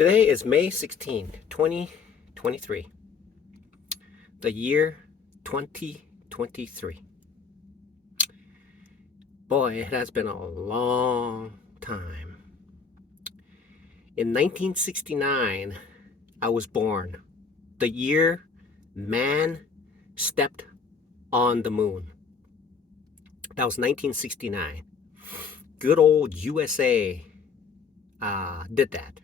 Today is May 16th, 2023. The year 2023. Boy, it has been a long time. In 1969, I was born. The year man stepped on the moon. That was 1969. Good old USA did that.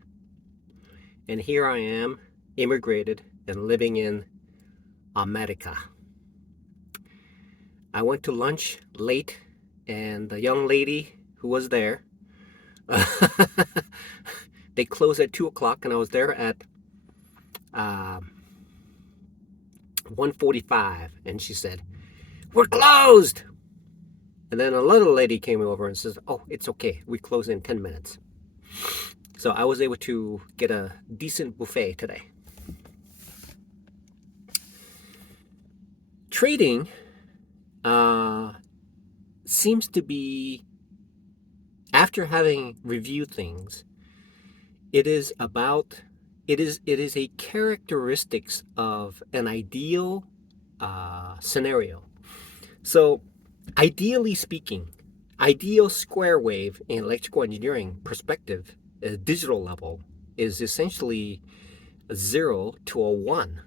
And here I am, immigrated and living in America. I went to lunch late, and the young lady who was there, they closed at 2 o'clock, and I was there at 1:45, and she said, "We're closed!" And then a little lady came over and says, "Oh, it's okay. We close in 10 minutes." So I was able to get a decent buffet today. Trading seems to be, after having reviewed things, it is a characteristics of an ideal scenario. So ideally speaking, ideal square wave in electrical engineering perspective, digital level, is essentially a 0 to a 1.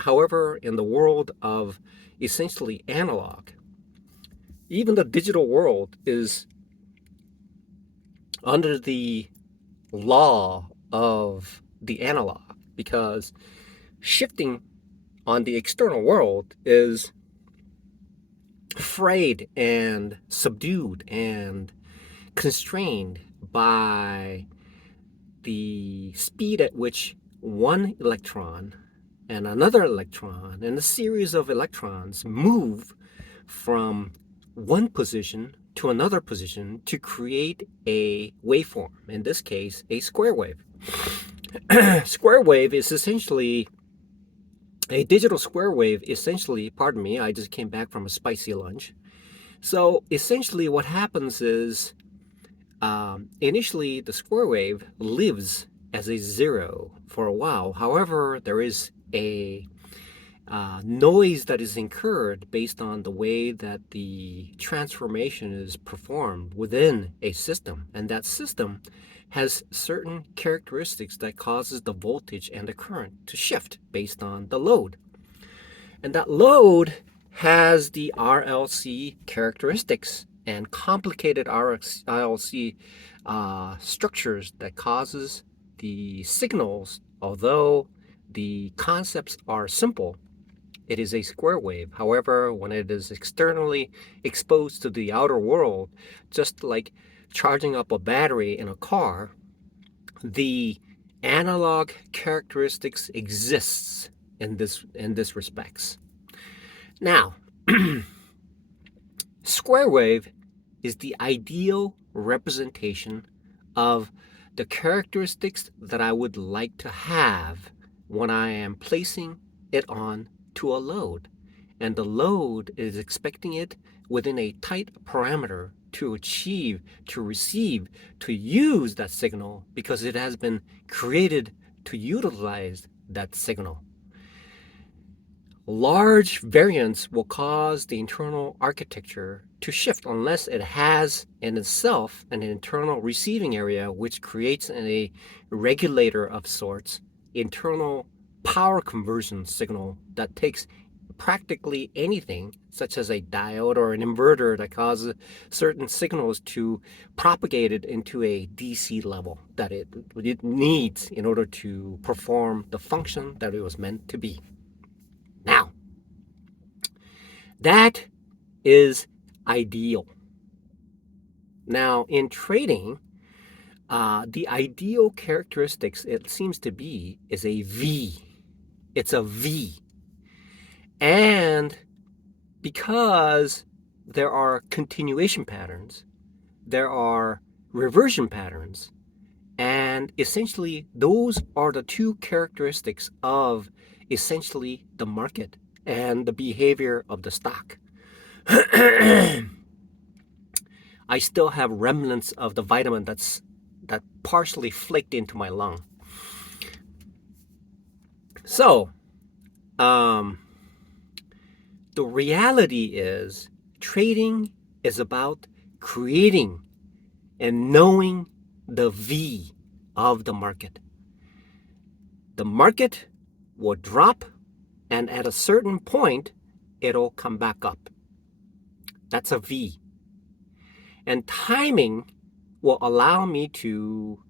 However, in the world of essentially analog, even the digital world is under the law of the analog, because shifting on the external world is frayed and subdued and constrained by the speed at which one electron and another electron and a series of electrons move from one position to another position to create a waveform, in this case a square wave. Square wave is essentially a digital square wave. Essentially, pardon me, I just came back from a spicy lunch. So essentially what happens is, initially the square wave lives as a 0 for a while. However, there is a noise that is incurred based on the way that the transformation is performed within a system, and that system has certain characteristics that causes the voltage and the current to shift based on the load, and that load has the RLC characteristics and complicated RLC structures that causes the signals, although the concepts are simple, it is a square wave. However, when it is externally exposed to the outer world, just like charging up a battery in a car, the analog characteristics exists in this respects. Now, square wave is the ideal representation of the characteristics that I would like to have when I am placing it on to a load, and the load is expecting it within a tight parameter to achieve, to receive, to use that signal, because it has been created to utilize that signal. Large variance will cause the internal architecture to shift unless it has in itself an internal receiving area which creates a regulator of sorts, internal power conversion signal that takes practically anything, such as a diode or an inverter, that causes certain signals to propagate it into a DC level that it needs in order to perform the function that it was meant to be. Now, that is ideal. Now, in trading, the ideal characteristics, it seems to be, is a V. It's a V. And because there are continuation patterns, there are reversion patterns, and essentially those are the two characteristics of essentially the market and the behavior of the stock. I still have remnants of the vitamin that partially flaked into my lung. So, um, the reality is trading is about creating and knowing the V of the market. The market will drop, and at a certain point, it'll come back up. That's a V. And timing will allow me to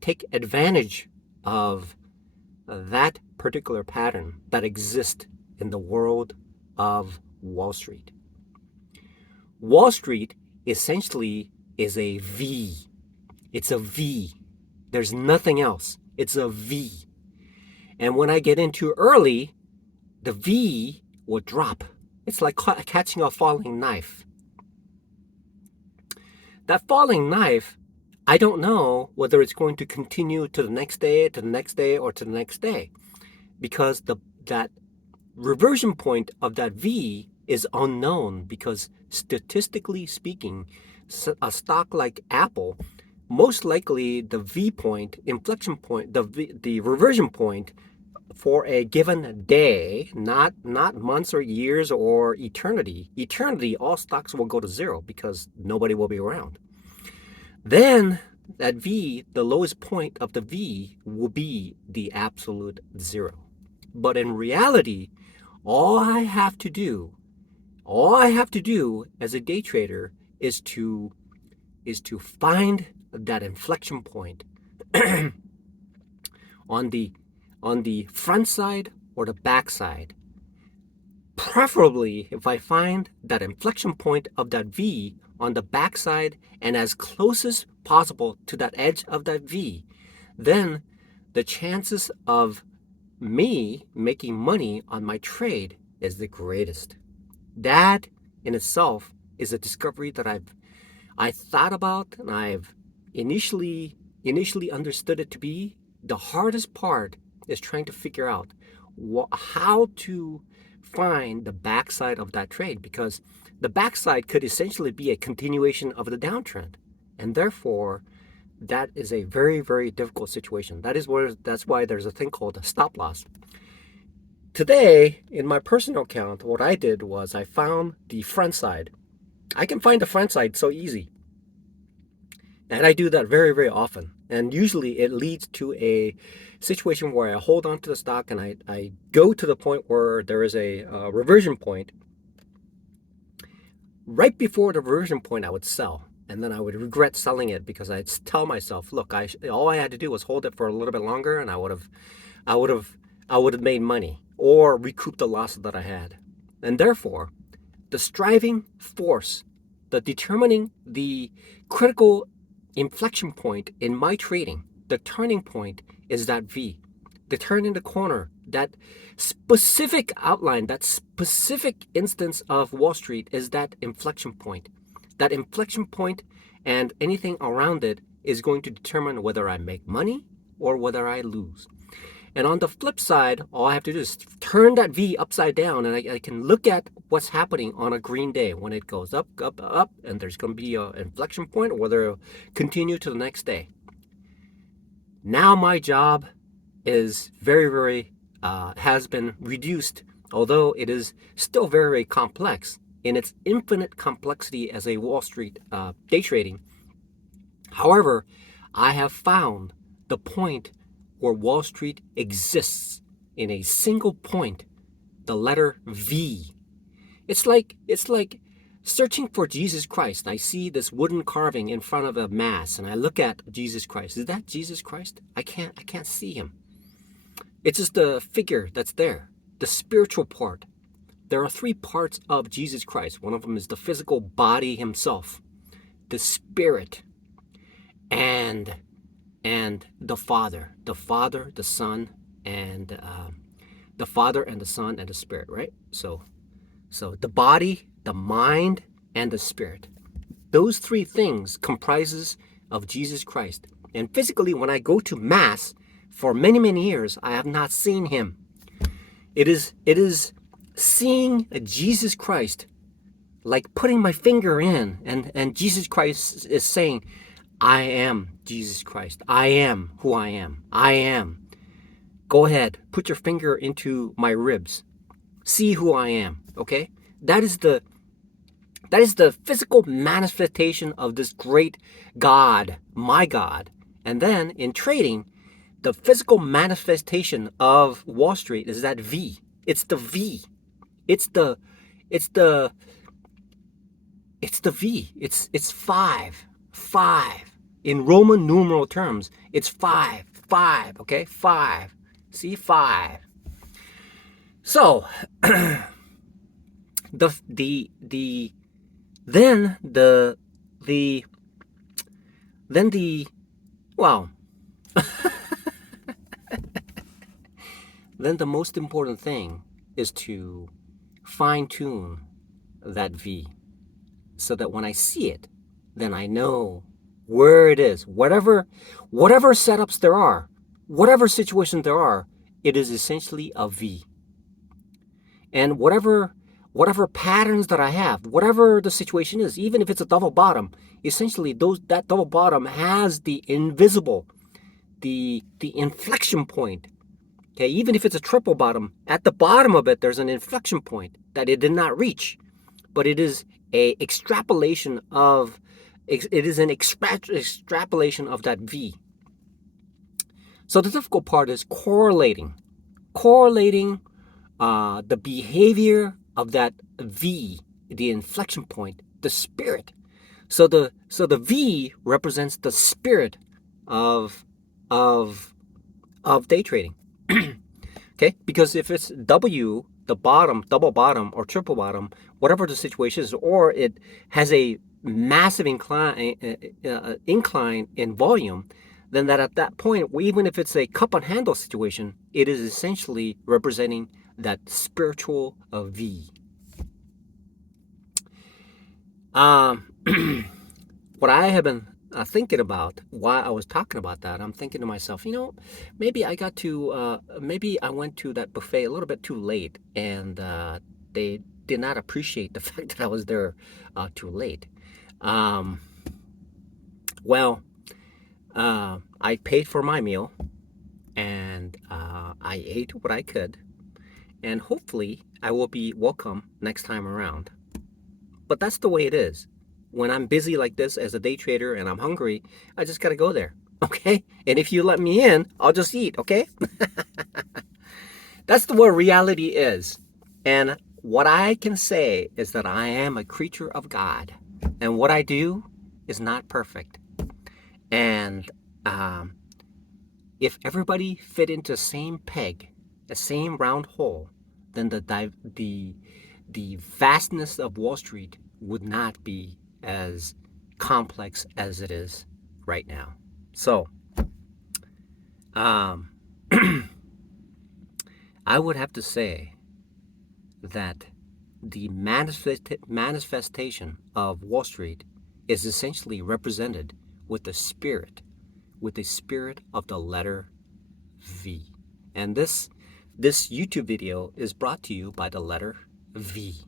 take advantage of that particular pattern that exists in the world of Wall Street. Wall Street essentially is a V. It's a V. There's nothing else. It's a V. And when I get in too early, the V will drop. It's like catching a falling knife. That falling knife, I don't know whether it's going to continue to the next day, to the next day, or to the next day, because that reversion point of that V is unknown, because statistically speaking, a stock like Apple, most likely the V point, inflection point, the reversion point for a given day, not months or years or eternity. Eternity, all stocks will go to zero because nobody will be around. Then that V, the lowest point of the V, will be the absolute zero. But in reality, all I have to do as a day trader is to find that inflection point on the front side or the back side. Preferably, if I find that inflection point of that V on the back side and as close as possible to that edge of that V, then the chances of me making money on my trade is the greatest. That in itself is a discovery that I thought about, and I've initially understood it to be. The hardest part is trying to figure out how to find the backside of that trade, because the backside could essentially be a continuation of the downtrend, and therefore that is a very, very difficult situation. That's why there's a thing called a stop loss. Today, in my personal account, what I did was I found the front side. I can find the front side so easy. And I do that very, very often. And usually it leads to a situation where I hold on to the stock and I go to the point where there is a reversion point. Right before the reversion point, I would sell. And then I would regret selling it because I'd tell myself, look, all I had to do was hold it for a little bit longer, and I would have made money or recouped the loss that I had. And therefore, the striving force, the determining the critical inflection point in my trading, the turning point is that V. The turn in the corner, that specific outline, that specific instance of Wall Street is that inflection point. That inflection point and anything around it is going to determine whether I make money or whether I lose. And on the flip side, all I have to do is turn that V upside down, and I can look at what's happening on a green day when it goes up, up, up, and there's going to be an inflection point, or whether it'll continue to the next day. Now my job is very, very, has been reduced, although it is still very, very complex in its infinite complexity as a Wall Street day trading. However, I have found the point where Wall Street exists in a single point, the letter V. It's like searching for Jesus Christ. I see this wooden carving in front of a mass, and I look at Jesus Christ. Is that Jesus Christ? I can't see him. It's just the figure that's there, the spiritual part. There are three parts of Jesus Christ. One of them is the physical body himself, the spirit, and the Father, the Son, and the Father and the Son and the Spirit, right? So the body, the mind, and the spirit. Those three things comprises of Jesus Christ. And physically, when I go to Mass, for many, many years, I have not seen him. It is seeing Jesus Christ, like putting my finger in, and Jesus Christ is saying, I am Jesus Christ. I am who I am. I am. Go ahead, put your finger into my ribs. See who I am, okay? That is the physical manifestation of this great God, my God. And then in trading, the physical manifestation of Wall Street is that V. It's the V. It's the it's the it's the V. It's five. Five. In Roman numeral terms, it's five. Five, okay? Five. See, five. So the then the then the well then the most important thing is to fine tune that V so that when I see it, then I know where it is. Whatever setups there are, whatever situations there are, it is essentially a V. And whatever patterns that I have, whatever the situation is, even if it's a double bottom, essentially that double bottom has the invisible, the inflection point. Okay, even if it's a triple bottom, at the bottom of it there's an inflection point that it did not reach, but it is an extrapolation of that V. So the difficult part is correlating the behavior of that V, the inflection point, the spirit. So the V represents the spirit of day trading. Okay, because if it's W, the bottom, double bottom, or triple bottom, whatever the situation is, or it has a massive incline in volume, then that at that point, even if it's a cup and handle situation, it is essentially representing that spiritual V. What I have been thinking about while I was talking about that, I'm thinking to myself, maybe I went to that buffet a little bit too late, and they did not appreciate the fact that I was there too late. I paid for my meal, and I ate what I could, and hopefully I will be welcome next time around. But that's the way it is. When I'm busy like this as a day trader and I'm hungry, I just gotta go there, okay? And if you let me in, I'll just eat, okay? That's what reality is. And what I can say is that I am a creature of God, and what I do is not perfect. And if everybody fit into the same peg, the same round hole, then the vastness of Wall Street would not be as complex as it is right now. So, I would have to say that the manifestation of Wall Street is essentially represented with the spirit of the letter V. And this YouTube video is brought to you by the letter V.